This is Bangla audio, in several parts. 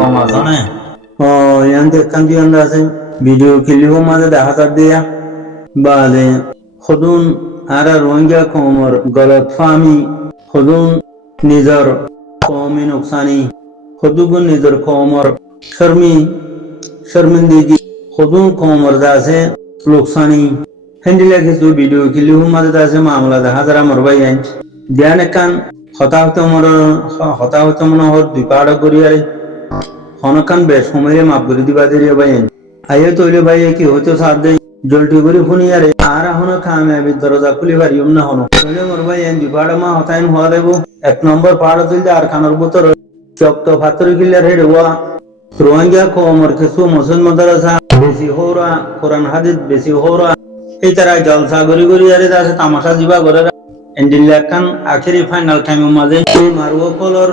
কম আছে না ইয়ান দেখকান দিয়ে আছে ভিডিও ক্লিপ মাঝে দেখা যাক দিয়া বাদে খুদুন আর রোহিঙ্গা কমর গলত ফামি খুদুন নিজর কৌমি নুকসানি খুদুগুন নিজর কমর শর্মিন্দগি খুদুন কমর দাসে নুকসানি হেন্ডিলা কিছু ভিডিও ক্লিপ মাঝে দাসে মামলা দেখা যারা মরবাই আইন ধ্যান একান হতাহত মনে হর দুই পাড়া করিয়ারে হনকান বেশ সময়ে মাপ করে দিবা দিয়ে ভাই আইয়ে তৈলে ভাই কি হতো সাথ দেয় জলটি করে ফুনিয়ারে আর হন কামিয়াবি দরজা খুলি পারিম না হন তৈলে মোর ভাই দুই পাড়া মা হতাইন হওয়া দেব 1 নম্বর পাড়া তুলতে আর খানোর বোতর চক্ত ফাতরি কিলার হেড হওয়া রোহিঙ্গা কমর কিছু মুসলিম মাদ্রাসা বেশি হোরা কোরআন হাদিস বেশি হোরা এই তারা জলসা গরি গরি আরে আছে তামাশা দিবা করে এন্ডিলাকান আখেরি ফাইনাল টাইম মাঝে মারুও কলর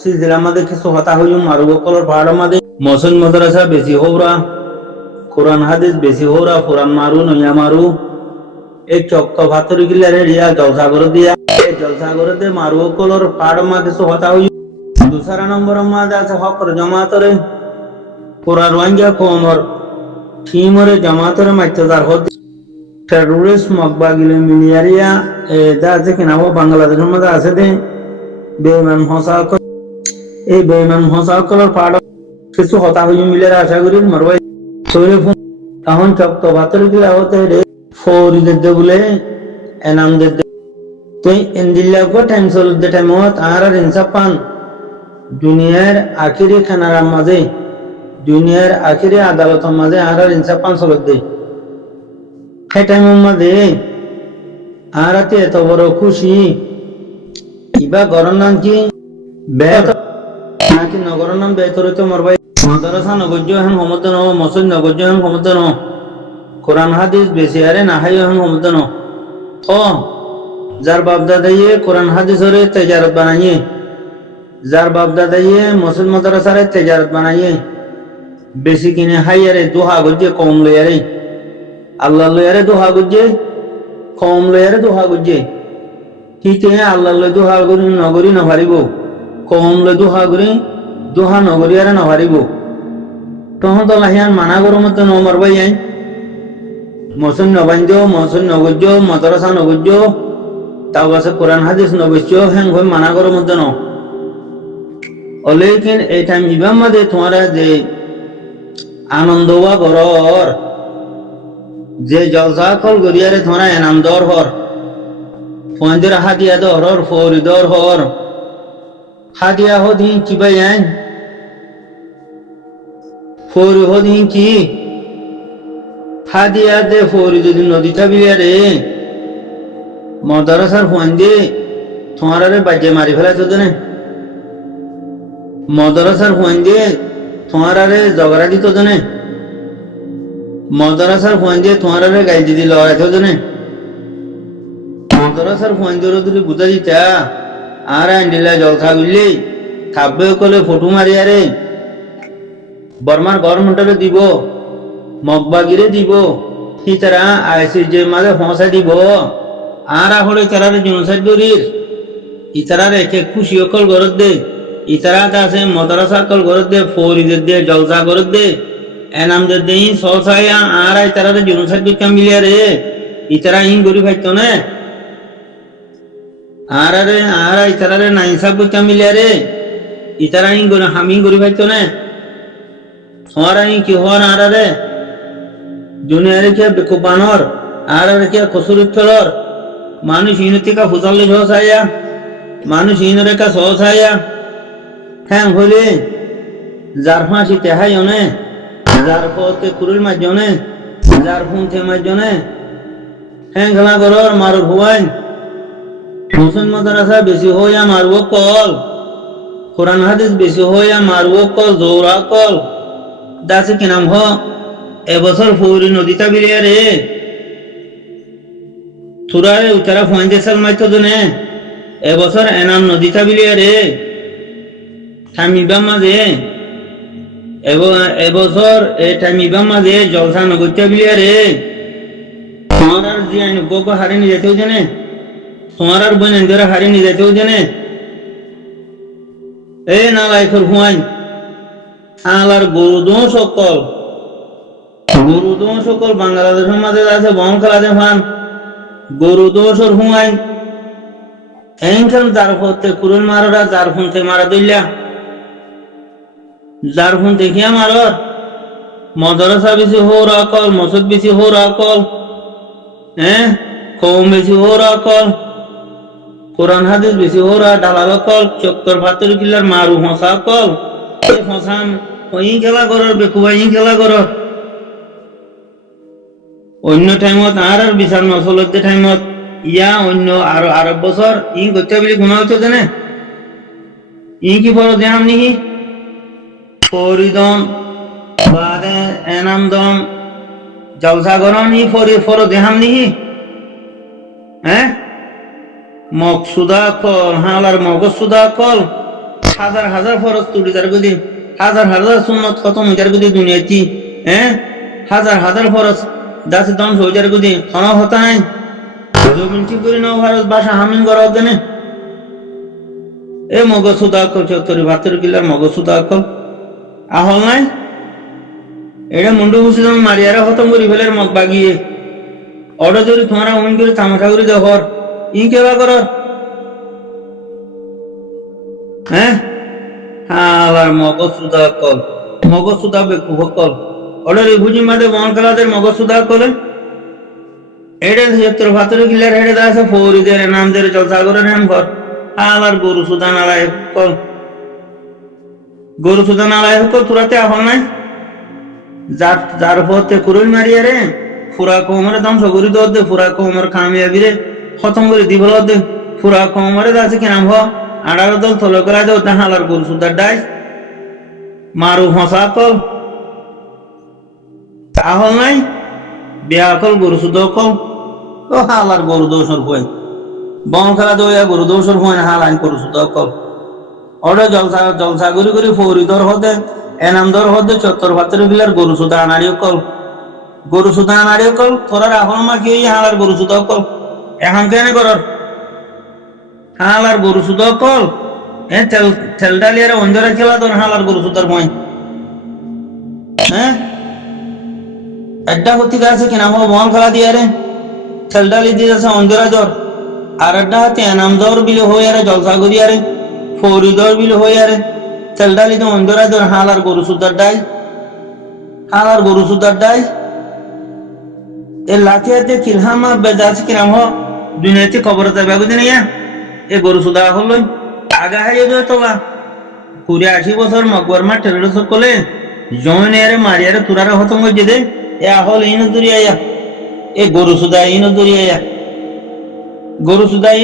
সিলসিলা মাঝে কিছু হতা হইম মারুও কলর পাহাড় মাঝে মুসলিম মাদ্রাসা বেশি হোরা কোরআন হাদিস বেশি হোরা কোরআন মারু নইয়া মারু এই চক্ত ফাতরি কিলারে রিয়া জলসা করে দিয়া জলসা করে দে মারুও কলর পাহাড় মা কিছু হতা হইম दूसरा नंबर मादे আছে হকর জামাতরে পুরা রোহিঙ্গা কমর টিমরে জামাতরে মাইতদার হদ টেররিস্ট মকবাগিলে মিলিয়ারিয়া দা আছে কিনা ও বাংলাদেশের মধ্যে আছে দে বেঈমান হসাক এই বেঈমান হসাকর পাড় কিছু হতা হই মিলের আশা করি মরবাই সরে তখন চক্ত বাতর গিলা হতে রে ফৌরিদের দে বলে এনাম দে তো ইন্দিল্লা কো টাইম চল দে টাইম হত আর ইনসাফ পান দুনিয়ার আখিরি খানার মাঝে দুনিয়ার আখিরি আদালতের মাঝে আর ইনসাফ পান চলত দে সেই টাইমের মাঝে আর এত বড় খুশি ইবা গরম নাম কি বেত নাকি নগর নাম বেতরে তো মরবাই মাদ্রাসা নগজ্য হেন সমুদ্র ন মসজিদ নগজ্য হেন সমুদ্র ন কোরআন হাদিস বেশি আরে না হাই হেন সমুদ্র ন ও যার বাপ দাদাইয়ে কোরআন হাদিসরে তেজারত বানাইয়ে যার বাপ দাদাইয়ে মসজিদ মাদ্রাসারে তেজারত বানাইয়ে বেশি কিনে হাইয়ারে দোহা গজ্জে কম লয়ারে আল্লাহ লয়ারে দোহা গজ্জে কম লয়ারে দোহা গজ্জে হিতে আল্লাহ লয় দোহা করি নগরী নভারিব কম লয় দোহা করি দোহা নগরী আরে নভারিব তখন তো লাহিয়ান মানা গরম তো নমরবাই আই মসজিদ নবাঞ্জ মসজিদ নগজ্য মাদ্রাসা নগজ্য তাও আছে কোরআন হাদিস নগজ্য হ্যাং হই মানা গরম তো ন लेकिन এই টাইম ইবাম মাদে তোমারা যে আনন্দ বা গরর যে জলসা কল গরিয়ারে তোমরা এনাম দর হর ফন্দের হাদিয়া দর হর ফৌরি দর হর হাদিয়া হদি কি বাইন ফৌরি হদি কি হাদিয়া দে ফৌরি যদি নদীটা বিয়ারে মাদ্রাসার ফন্দে তোমারা রে বাজে মারি ফেলাছো না মাদ্রাসার ফন্দে তোমারা রে ঝগড়া দিত জনে মাদ্রাসার ফন্দে তোমারা রে গাই দিদি লড়াইতো জনে মাদ্রাসার ফন্দে যদি বুঝা দিতা আর আন্ডিলা জলসা গুলি থাকবে কলে ফটো মারিয়ারে বর্মার গভর্নমেন্টরে দিব মগবাগিরে দিব হিতারা আইসিজে মাঝে ফসা দিব আর হলে তারারে জনসাইড দরির ইতারার একে খুশি অকল গরত দে ইতারা আছে মাদ্রাসা কল গরত দে ফৌরিদের দে জলসা গরত দে এনামদের দে সসায়া আর ইতারারে জনসাইড দিকা মিলিয়া রে ইতারা ইন গরি ভাইতো না আর ইতারারে নাইসাব দিকা মিলিয়া রে ইতারা ইন গরি হামি গরি ভাইতো না হওয়ারা ইন কি হওয়ার আর রে দুনিয়ারে কে বেকুবানর আর কে কসুরিত ফেলর মানুষ ইনতিকা ফুসাল্লি সসায়া মানুষ ইনরে কা সসায়া হ্যাঁ হলে যার ফাঁসি তেহাই অনে যার পথে কুরুল মাঝনে যার ফুঁতে মাঝনে হ্যাঁ গলা গরর মারুর হুয়াইন মুসলিম মাদ্রাসা বেশি হইয়া মারব কল কোরআন হাদিস বেশি হইয়া মারব কল জোরা কল দাসে কি নাম হ এবছর ফৌরি নদীটা বিলিয়া রে থুরারে উতারা ফয়েন্দেসাল মাইতো জনে এবছর এনাম নদীটা বিলিয়া রে থামিবা মাঝে এবছর এই থামিবা মাঝে জলসা নগত্যা বিলিয়া রে তোমার আর যে আইন গোগো হারে নিয়ে যেতেও জানে তোমার আর বোন এন্দরে হারে নিয়ে যেতেও জানে এ না লাইফর হুয়াইন আলার গরু দোষ সকল বাংলাদেশের মাঝে আছে বন খেলাতে ফান গরু দোষর হুঁয়াই এইখান যার ফতে কুরুল মাররা যার ফোনতে মারা দিল্লা যার ফোন দেখিয়া মারর মদরসা বেশি হোর অকল মসজিদ বেশি হোর অকল কম বেশি হোর অকল কোরআন হাদিস বেশি হোরা ডালাল অকল চক্কর ভাতর কিলার মারু হসা অকল হসাম ওই খেলা করর বেকুবাই খেলা করর অন্য টাইমত আর বিচার নচলতে টাইমত ইয়া অন্য আরব বছর করতে বলি গুণা হইতো জানে কি বড় দেহাম নিহি ফরিদম বাদে এনাম দম জলসা গরম ফর দেহাম নিহি মকসুদা কল হালার মগসুদা কল হাজার হাজার ফরজ তুলি তার গদি হাজার হাজার সুন্নত খতম হইতার গদি দুনিয়াতি হাজার হাজার ফরজ দাসে দম হইতার গদি কোন হতা নাই জমিন ঠিক করি নাও ভারত ভাষা হামিন করা হতে না মগসুদা কল চত্বরি ভাতের কিলার মগসুদা কল আহল নাই এটা মুন্ডু ঘুষি যেমন মারিয়ারা খতম করি ফেলের মগ বাগিয়ে অর্ডার যদি তোমারা অমিন করে তামাশা করে দেখর কেবা কর আবার মগসুদা কল মগসুদা বেকুভ কল অর্ডার ভুজি মাঝে বন খেলাদের মগসুদা কলে এটা চত্বর ভাতের কিলার হেডে আছে ফৌরিদের নামদের জলসাগরের নাম ঘর আবার গরু সুদা নালায় কল গরু সুদা নালায় কল তুরাতে আহল নাই যার পথে কুরুল মারিয়া রে ফুরা কোমরে ধ্বংস করি দে ফুরা কোমর কামিয়াবি রে খতম করে দিব দে ফুরা কোমরে আছে কি নাম হ আড়ার দল থলো করা দে ওটা হালার গরু সুদার ডাই মারু হসা কল আহল নাই বিয়া কল গরু সুদ কল ও হালার গরু দোষর হই বন খেলা দইয়া গরু দোষর হই না হালাইন গরু সুদ কল ওটা জলসা করি ফৌরিদর হতে এনামদর হতে চত্বর ভাতের গিলার গরু সুদা আনাড়িও কল তোরা রাহল মা কি হালার গরু সুদা কল এখন কেন করর হালার গরু সুদা কল তেল ডালিয়ারে অঞ্জরা খেলা তোর হালার গরু সুদার মই একটা হতে আছে কিনা বল খেলা দিয়ে রে তেল ডালি দিয়ে আছে অঞ্জরা জ্বর আর একটা হাতে এনামদর বিলে হয়ে আরে জলসা করি আরে ফৌরিদর বিলে হয়ে আরে তেল ডালি তো অঞ্জরা জ্বর হালার গরু সুদার ডাই এ লাঠিয়াতে কিলহামা বেজাছে কিরাম হ দুনিয়াতে খবর যাবে বুঝে নিয়া এ গরু সুদা হল আগা হারিয়ে দেবে তোলা 80 বছর মকবর মা টেরোর সকলে জমিনে মারিয়ারে তুরারে হতম হয়ে দে এ হল ইন দুরিয়া এ গরু সুদা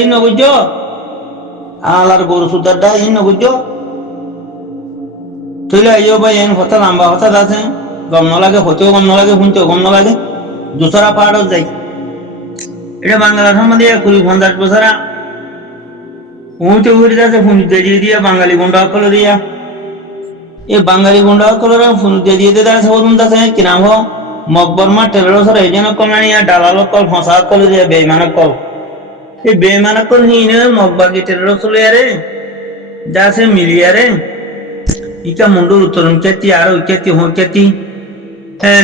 ইন বুঝ আলার গরু সুদার দা ইন বুঝ তুইলে আইও ভাই এন হতা লম্বা হতা আছে গম লাগে হতেও গম লাগে শুনতেও গম লাগে দুসরা পাহাড়ও যাই এটা বাংলার সম্বন্ধে 20-50 বছরা উঠে উঠে যাচ্ছে ফুনিতে দিয়ে বাঙালি গুন্ডা কলে দিয়া এই বাঙালি গুন্ডা কলরা ফুনিতে দিয়ে আছে বলুন তাছে কি নাম হো মকবরমা টেরোসর এজেন কলানিয়া ডালাল কল ফসা কলে দিয়া বেঈমান কল এই বেঈমান কল হিনে মকবাগি টেরোসলে আরে যাছে মিলিয়ারে ইকা মুন্ডুর উত্তরণ কেতি আর কেতি হো কেতি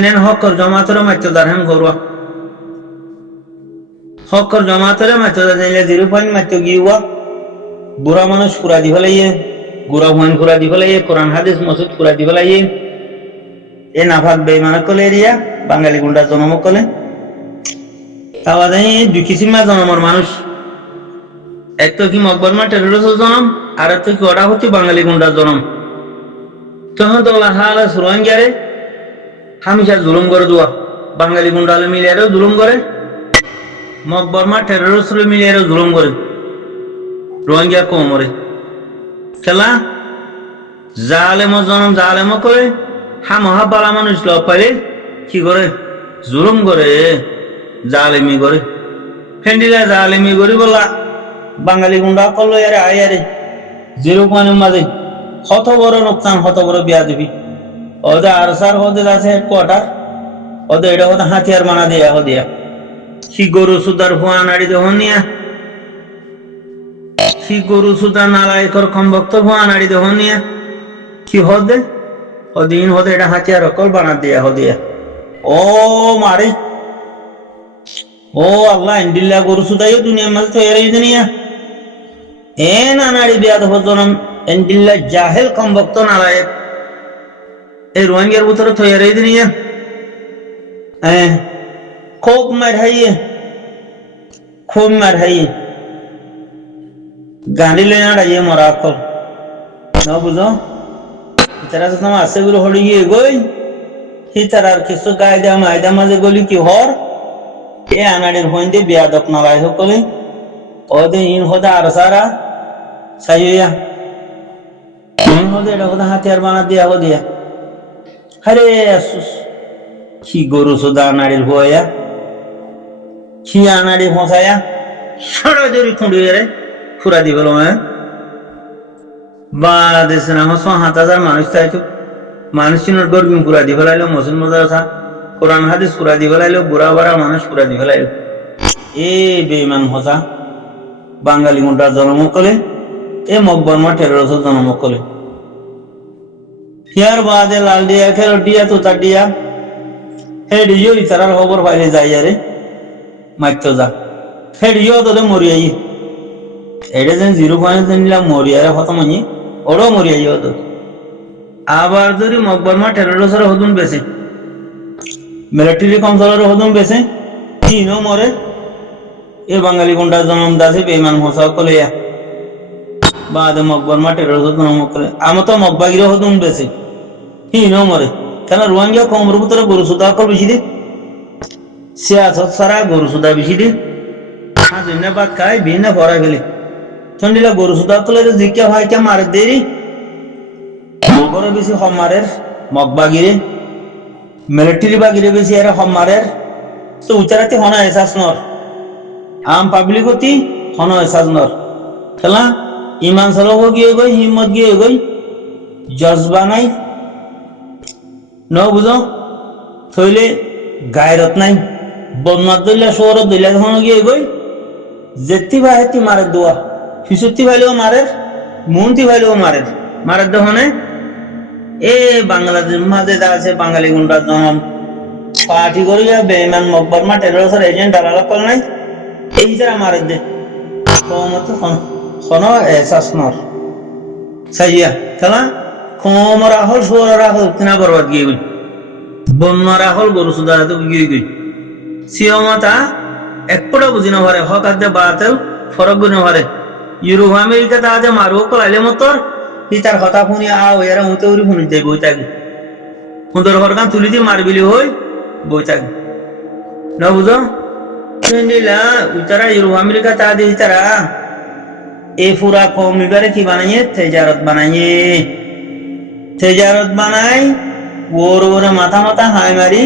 নেন হকর জমাতরে মাত্র দারহাম করবা হকর জমাতরে মাত্র দাইলে 0 মাত্র গিওয়া বুড়া মানুষ পুরা দি ফেলাইয়ে গুড়া হুয়ান পুরা দি ফেলাইয়ে কোরআন হাদিস মসজিদ পুরা দি ফেলাইয়ে এ নাফাক বেঈমান কলে এরিয়া বাঙালি গুন্ডা জন্ম কলে তাওয়া যাই দুই কিসিমা জন্মর মানুষ এক তো কি মকবরমা টেরোরিস্ট জন্ম আর এক তো কি ওটা হচ্ছে বাঙালি গুন্ডা জন্ম তখন তো হালা সুরঙ্গারে হামিশা জুলুম করে দোয়া বাঙালি গুন্ডালে মিলিয়ারেও জুলুম করে মকবরমা টেরোরিস্ট মিলিয়ারেও জুলুম করে রোহিঙ্গা কোমরে খেলা জালেম জনম জালেম করে হামহা বালা মানুষ লব পাইলে কি করে জুলুম করে জালেমি করে ফেন্ডিলা জালেমি করি বলা বাঙালি গুন্ডা করলো আরে আয় আরে 0 মাঝে কত বড় নোকসান কত বড় বিয়া দিবি ওদের আর সার ওদের আছে হেডকোয়ার্টার ওদের এটা ওদের হাতিয়ার বানা দিয়া কি গরু সুদার ভুয়া নাড়ি দেহন নিয়া কি গরু সুদা নালায়কর কমবক্ত ভুয়া নাড়ি দেহন নিয়া কি হদে ওদিন হতে এটা হাতিয়ার অকল বানা দিয়া হদিয়া ও মারে ও আল্লাহ ইন্দিল্লা গরু সুদাইও দুনিয়ার মাঝে তৈরি হয়ে দুনিয়া এ নানাড়ি বিয়াদ হজনম ইন্দিল্লা জাহেল কম ভক্ত নালায় এই রোহিঙ্গার ভিতরে তৈরি হয়ে দুনিয়া খুব মার হাইয়ে খুব মার হাইয়ে গাড়ি লে না ডাইয়ে মরা কল না বুঝো তারা তো তোমার আছে গুলো হড়ি গিয়ে গই হি তার কিছু গায়দা মায়দা মাঝে গলি কি হর এ আনাড়ির হইন্দে বিয়াদক নালাই সকলে ওদের ইন হদা আর সারা সাইয়া ইন হদে এটা হদা হাতিয়ার বানা দিয়া হদিয়া আরে আসুস কি গরু সুদা আনাড়ির হইয়া কি আনাড়ি ফসায়া সারা জরি খুঁড়িয়ে রে ফুরা দি বলো বা দেশ না হস ৭,০০০ মানুষ চাইতো মানুষ চিনোর গর্বিম পুরা দি ফেলাইলো মসজিদ মাদ্রাসা কোরআন হাদিস পুরা দি ফেলাইলো বুড়া বাড়া মানুষ পুরা দি ফেলাইলো এ বেঈমান হসা বাঙালি মুন্ডা জন্ম করে এ মকবরমা টেরোরিস্ট জন্ম করে হিয়ার বাদে লাল দিয়া খেলো দিয়া তোতা দিয়া হে ডিও ইতারার খবর পাইলে যাই আরে মাইতো যা হে ডিও তোরে মরিয়াই এটা যেন 0.0 নিলাম মরিয়ারে খতম হইনি ওরও মরিয়াই হতো আবার যদি মকবরমা টেরোরিস্টের হদুন বেছে মিলিটারি কমসলের হদুন বেছে তিনও মরে এ বাঙালি গুন্ডা জন্ম দাসে বেঈমান হোসা কলিয়া বাদে মকবরমা টেরোরিস্ট জন্ম করে আমি তো মকবাগির হদুন বেছে তিনও মরে কেন রোহিঙ্গা কমর ভিতরে গরু সুদা কল বেশি দে সিয়াসত সারা গরু সুদা বেশি দে হাজুন্না বাদ খাই ভিন্ন পড়া ফেলে চন্ডিলা গরু সুদা কলে জিজ্ঞা হয় কে মারে দেরি বড় বেশি হমারের মকবাগিরে মিলিটারি বাগিরে বেশি এরা হমারের তো উচারাতে হনা এসাস নর আম পাবলিক হতি হনা এসাস নর খেলা ইমান সলহ গিয়ে গই হিম্মত গিয়ে গই জজবা নাই ন বুঝো থইলে গায়রত নাই বদমাত দইলা শহরত দইলা হন গিয়ে গই যেতি বাহেতি মারে দোয়া ফিসুতি ভাইলেও মারের মন্তি ভাইলেও মারের মারের দহনে এ বাংলাদেশ মাঝে যা আছে বাঙালি গুন্ডা জনম পার্টি করিয়া বেঈমান মকবরমা টেরোরিস্টের এজেন্ট ডালা কল নাই এই যারা মারের দে কমত কোন এহসাস নর সাইয়া খেলা কম রাহল সোর রাহল কিনা বরবাদ গিয়ে গই বন্য রাহল গরু সুদা তো গিয়ে গই সিয়মাতা একপড়া বুঝি না পারে হক আদে বাতেল ফরক বুঝি না পারে ইউরোপ আমেরিকা তা আজ মারো কলাইলে মতর তার কথা শুনি আও এরা মতো উড়ি শুনি যাই বই থাকি সুন্দর হরকান তুলি দিয়ে মারবিলি হই বই থাকি না বুঝো নিলা তারা ইউরোপ আমেরিকা তা দিয়ে তারা এ পুরা কমিবারে কি বানাইয়ে তেজারত বানাই ওর ওরে মাথা মাথা হাই মারি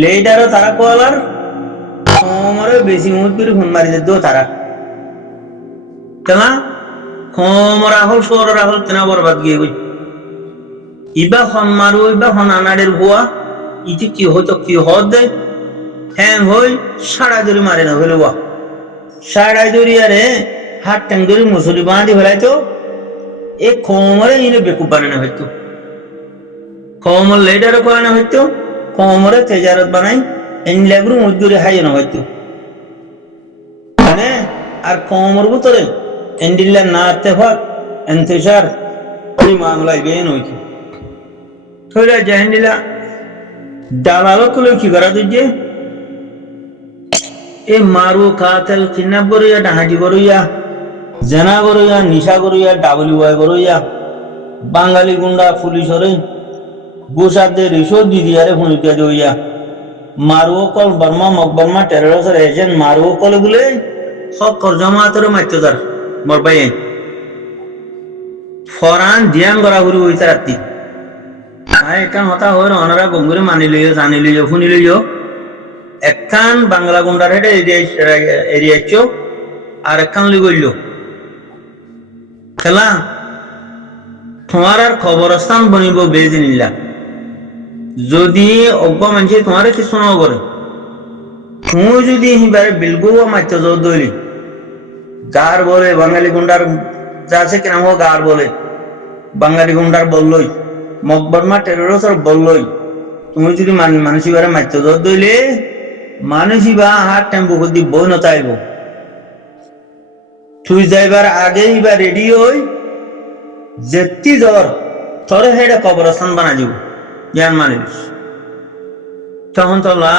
লেডারও তারা কোয়ালার কমরে বেশি মুখ করে ফোন মারি দো তারা কেনা কম রাহুল সোর রাহুল তেনা বরবাদ গিয়ে গই ইবা হন মারু ইবা হন আনাড়ের ভুয়া ইটি কি হতো কি হদ দে হ্যাং হই সাড়া দড়ি মারে না হইলে ওয়া সাড়া দড়ি আরে হাত ট্যাং দড়ি মুসুরি বাঁধি ফেলাইতো এ কমরে ইনে বেকুব বানানো হইতো কমর লেডারও করানো হইতো কমরে তেজারত বানাই এন লেগরু মজদুরি হাইয়ে না হইতো মানে আর কমর ভিতরে এন্ডিল্লা না ইত্তেফাক ইন্তিশার এই মামলায় বেন হইতো থইলা জাহেন্ডিলা দালালো কলে কি করা দিছে এ মারু কাতেল কিডন্যাপ করিয়া ডাহাটি করিয়া জেনা করিয়া নিশা করিয়া WY করিয়া বাঙালি গুন্ডা পুলিশরে গোসাদের রিসোর্ট দিদিয়ারে ফুনিটা দইয়া মারু কল বর্মা মকবরমা টেরোরিস্টের এজেন্ট মারু কল বলে সব জমাতরে মাইতদার মরবাই ফরান ধ্যান করা ঘুরি হইতে রাত্রি একান হতা হই অনারা গঙ্গুরে মানি লইও জানি লইও শুনি লইও একখান বাংলা গুন্ডার হেডে এরিয়াচ্ছ আর একখান লি গইল খেলা তোমার আর খবরস্থান বনিব বেজি নিলা যদি অজ্ঞ মানুষ তোমার কিছু ন করে তুই যদি হিবারে বিলগু মাত্র জোর দইলি গার বলে বাঙালি গুন্ডার যা আছে কিনা গার বলে বাঙালি গুন্ডার বললই মকবর মা টেরোর বললই তুমি যদি মানুষিবারে মাত্র জোর দইলে মানুষিবা হাত টেম্পো করদি বই নতাইব তুই যাইবার আগেই বা রেডি হই যেতি জ্বর তোরে হেডে কবরস্থান বানা দিব জ্ঞান মানিস তখন তোলা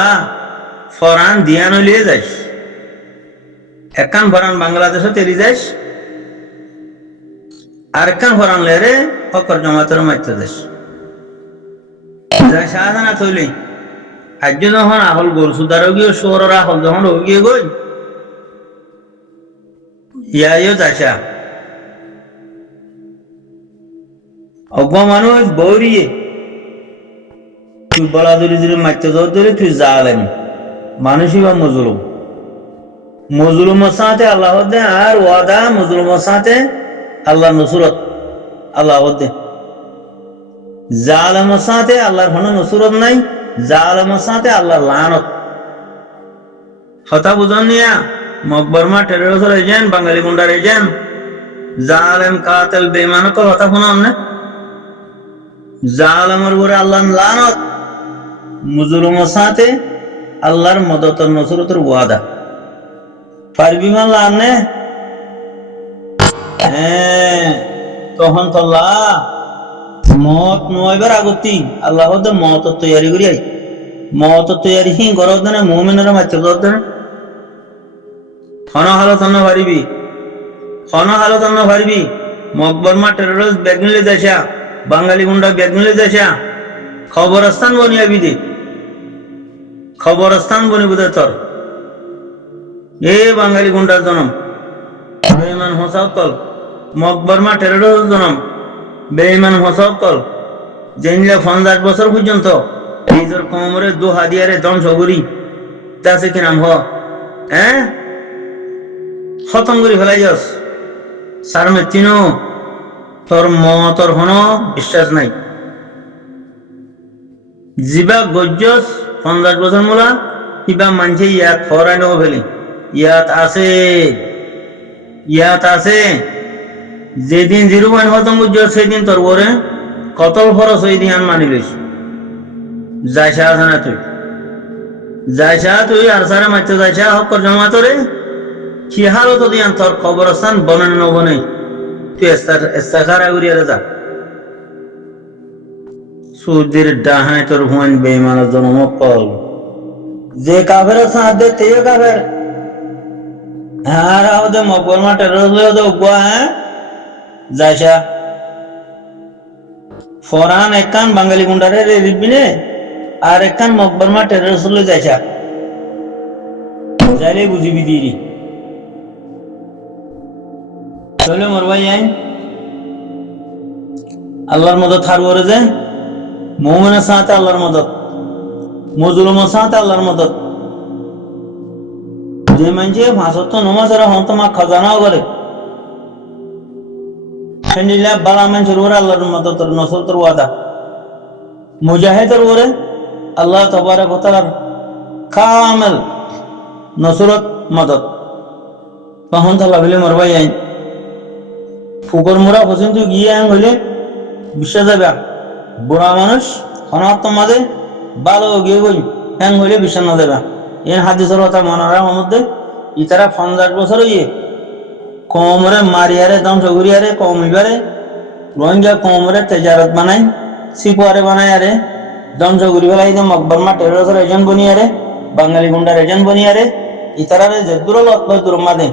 ফরান দিয়া নলিয়ে যাইস একখান ফরান বাংলাদেশও তেলি যাইস আর একখান ফরান লেরে ফকর জমাতের মাইতে যাইস শাহজানা তৈলি আজ যখন আহল গোল সুদারও গিয়ে শহরের আহল যখন গিয়ে গই ইয়াইও যাইসা অজ্ঞ মানুষ বৌরিয়ে তুই বলা ধরে ধরে মারতে জোর ধরে তুই জালেন মানুষই বা মজলুম মজলুমের সাথে আল্লাহ দে আর ওয়াদা মজলুমের সাথে আল্লাহ নসুরত আল্লাহ দে জালেমের সাথে আল্লাহর কোনো নসুরত নাই জালেমের সাথে আল্লাহর লানত হতা বুঝন নিয়া মকবরমা টেরোর এজেন্ট বাঙালি গুন্ডার এজেন্ট জালেম কাতেল বেঈমানকে হতা শুনাম না জালেমের উপরে আল্লাহর লানত মুজলুমের সাথে আল্লাহর মদত ও নসরতের ওয়াদা পারবি মাল্লা নে তখন তো মত নয়বার আগতি আল্লাহ মত তৈরি করি মত তৈরি হি গরত না মুমিনের মাত্র গরত না হালত পারিবি হালত পারিবি মকবর মা টেরোরিস্ট ব্যাগ নিলে যাইসা বাঙালি গুন্ডা ব্যাগ নিলে যাইসা খবরস্থান বনিয়াবি দে খবরস্থান বনি বুঝে তোর এ বাঙালি গুন্ডার জনম বেঈমান হোসাউকল মকবর মা টেরোরিস্ট জনম বেঈমান হোসাউকল জেনলে 50 বছর পর্যন্ত নিজের কোমরে দু হাদিয়ারে ধ্বংস করি তাছে কি নাম খতম করে ফেলাই যাস সারমে তিনো তোর মতর কোনো বিশ্বাস নাই জিবা গজ্জস 50 বছর মোলা কিবা মানছে ইয়াত ফরাই নেব ফেলি ইয়াত আছে যেদিন 0 খতম গজ্জস সেদিন তোর ওরে কতল খরচ ওই দিন মানি লইস যাইসা আছে না তুই আর সারা মারতে যাইসা হক জমা তোরে কি হালত দিয়ান তোর খবরস্থান বনে নবনে তুই এস্তাখারা উড়িয়ে যা সুদের ডাহায় তোর হুয়ান বেঈমানের জন্ম কল যে কাফের সাথ দে তেও কাফের আর আও দে মকবর মা টেরোরিস্ট দে উগা যাইসা ফরান একখান বাঙালি গুন্ডারে রে দিবিনে আর একখান মকবর মা টেরোরিস্ট লই যাইসা যাইলে বুঝিবি দিরি চলে মোর ভাই আইন আল্লাহর মদত হারবরে যে মুমিনের সাথে আল্লাহর মদত মজলুমের সাথে আল্লাহর মদত যে মানুষে 5 ওয়াক্ত নামাজ আর হন্তমা খাজানাও করে সেনিলা বালা মানুষের উপরে আল্লাহর মদত নসরতের ওয়াদা মুজাহিদের উপরে আল্লাহ তাবারক ওয়া তাআলার কামেল নসরত মদত তখন তো লাগলে মোর ভাই আইন ফুকর মোরা পর্যন্ত গিয়ে হইলে বিশ্বাস যাবে বুড়া মানুষ অনাত্ম মাঝে ভালো গিয়ে গই হ্যাং হইলে বিশ্বাস না যাবে এর হাদিসের কথা মনে রাখার মধ্যে ইতারা 50 বছর হইয়ে কোমরে মারিয়ারে ধ্বংস করিয়ারে কমিবারে রোহিঙ্গা কোমরে তেজারত বানাই সিকুয়ারে বানাই আরে ধ্বংস করি ফেলাই মকবর মা টেরোরিস্ট এজেন্ট বনিয়ারে বাঙালি গুন্ডার এজেন্ট বনিয়ারে ইতারারে যে দুরলত দূর মাদে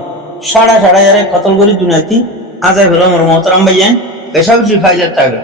সাড়া সাড়া কতল করি দুনিয়াতি আজাই হলো মোর মোহতারাম ভাইয়া এসব জিফাইজার থাকবে